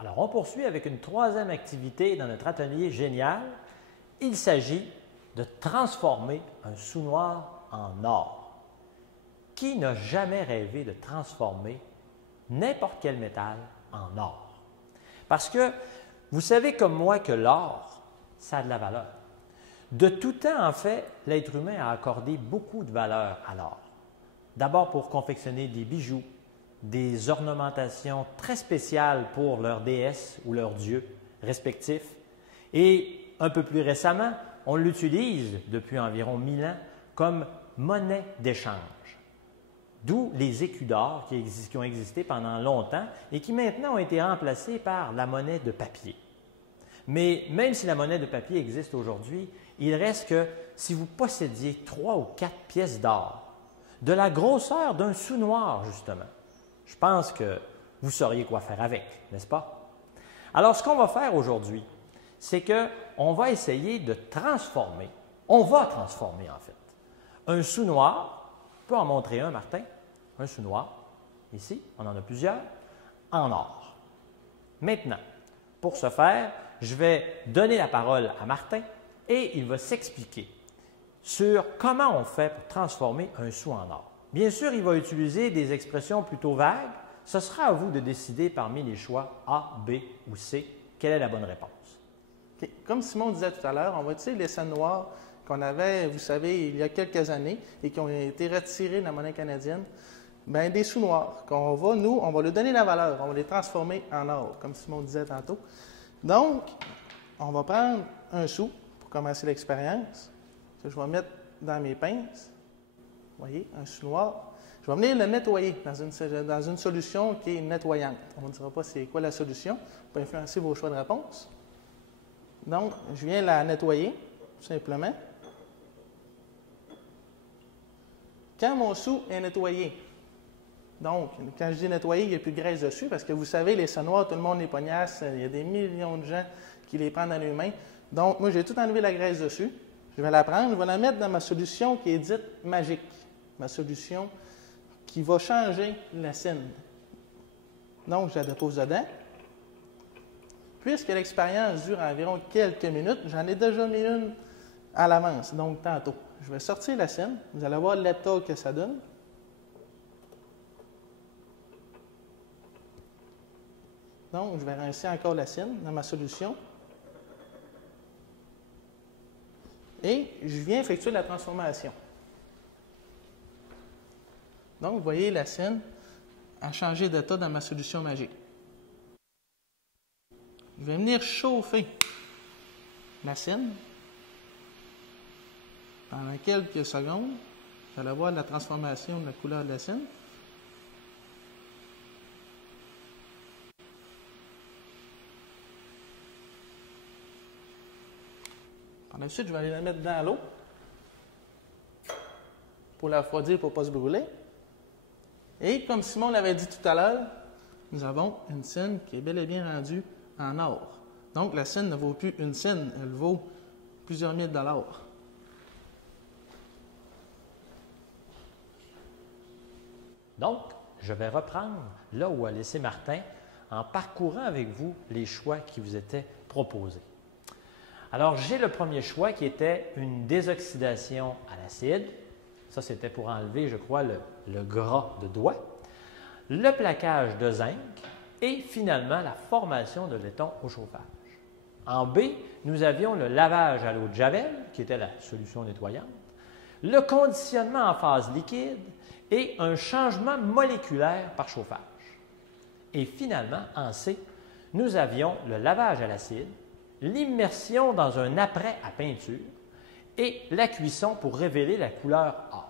Alors, on poursuit avec une troisième activité dans notre atelier génial. Il s'agit de transformer un sous-noir en or. Qui n'a jamais rêvé de transformer n'importe quel métal en or? Parce que vous savez comme moi que l'or, ça a de la valeur. De tout temps, en fait, l'être humain a accordé beaucoup de valeur à l'or. D'abord pour confectionner des bijoux, des ornementations très spéciales pour leurs déesses ou leurs dieux respectifs. Et un peu plus récemment, on l'utilise depuis environ 1000 ans comme monnaie d'échange. D'où les écus d'or qui ont existé pendant longtemps et qui maintenant ont été remplacés par la monnaie de papier. Mais même si la monnaie de papier existe aujourd'hui, il reste que si vous possédiez 3 ou 4 pièces d'or, de la grosseur d'un sous-noir justement, je pense que vous sauriez quoi faire avec, n'est-ce pas? Alors, ce qu'on va faire aujourd'hui, c'est qu'on va essayer de transformer, on va transformer en fait, un sous-noir, on peut en montrer un, Martin, un sous-noir, ici, on en a plusieurs, en or. Maintenant, pour ce faire, je vais donner la parole à Martin et il va s'expliquer sur comment on fait pour transformer un sou en or. Bien sûr, il va utiliser des expressions plutôt vagues. Ce sera à vous de décider parmi les choix A, B ou C, quelle est la bonne réponse. Okay. Comme Simon disait tout à l'heure, on va utiliser les scènes noires qu'on avait, vous savez, il y a quelques années et qui ont été retirées de la monnaie canadienne. Bien, des sous noirs qu'on va, nous, on va leur donner la valeur, on va les transformer en or, comme Simon disait tantôt. Donc, on va prendre un sou pour commencer l'expérience. Je vais mettre dans mes pinces. Vous voyez, un sou noir. Je vais venir le nettoyer dans une solution qui est nettoyante. On ne dira pas c'est quoi la solution. Ça peut influencer vos choix de réponse. Donc, je viens la nettoyer, tout simplement. Quand mon sou est nettoyé, donc, quand je dis nettoyer, il n'y a plus de graisse dessus, parce que vous savez, les seaux noirs, tout le monde les pognasse, il y a des millions de gens qui les prennent dans les mains. Donc, moi, j'ai tout enlevé la graisse dessus. Je vais la prendre, je vais la mettre dans ma solution qui est dite magique. Ma solution qui va changer la scène. Donc, je la dépose dedans. Puisque l'expérience dure environ quelques minutes, j'en ai déjà mis une à l'avance, donc tantôt. Je vais sortir la scène. Vous allez voir l'état que ça donne. Donc, je vais rincer encore la scène dans ma solution. Et je viens effectuer la transformation. Donc, vous voyez, la scène a changé d'état dans ma solution magique. Je vais venir chauffer la scène pendant quelques secondes. Vous allez voir la transformation de la couleur de la scène. Par la suite, je vais aller la mettre dans l'eau pour la refroidir pour ne pas se brûler. Et comme Simon l'avait dit tout à l'heure, nous avons une scène qui est bel et bien rendue en or. Donc, la scène ne vaut plus une scène, elle vaut plusieurs mille dollars. Donc, je vais reprendre là où a laissé Martin en parcourant avec vous les choix qui vous étaient proposés. Alors, j'ai le premier choix qui était une désoxydation à l'acide. Ça, c'était pour enlever, je crois, le gras de doigt. Le plaquage de zinc et finalement la formation de laiton au chauffage. En B, nous avions le lavage à l'eau de Javel, qui était la solution nettoyante, le conditionnement en phase liquide et un changement moléculaire par chauffage. Et finalement, en C, nous avions le lavage à l'acide, l'immersion dans un apprêt à peinture et la cuisson pour révéler la couleur or.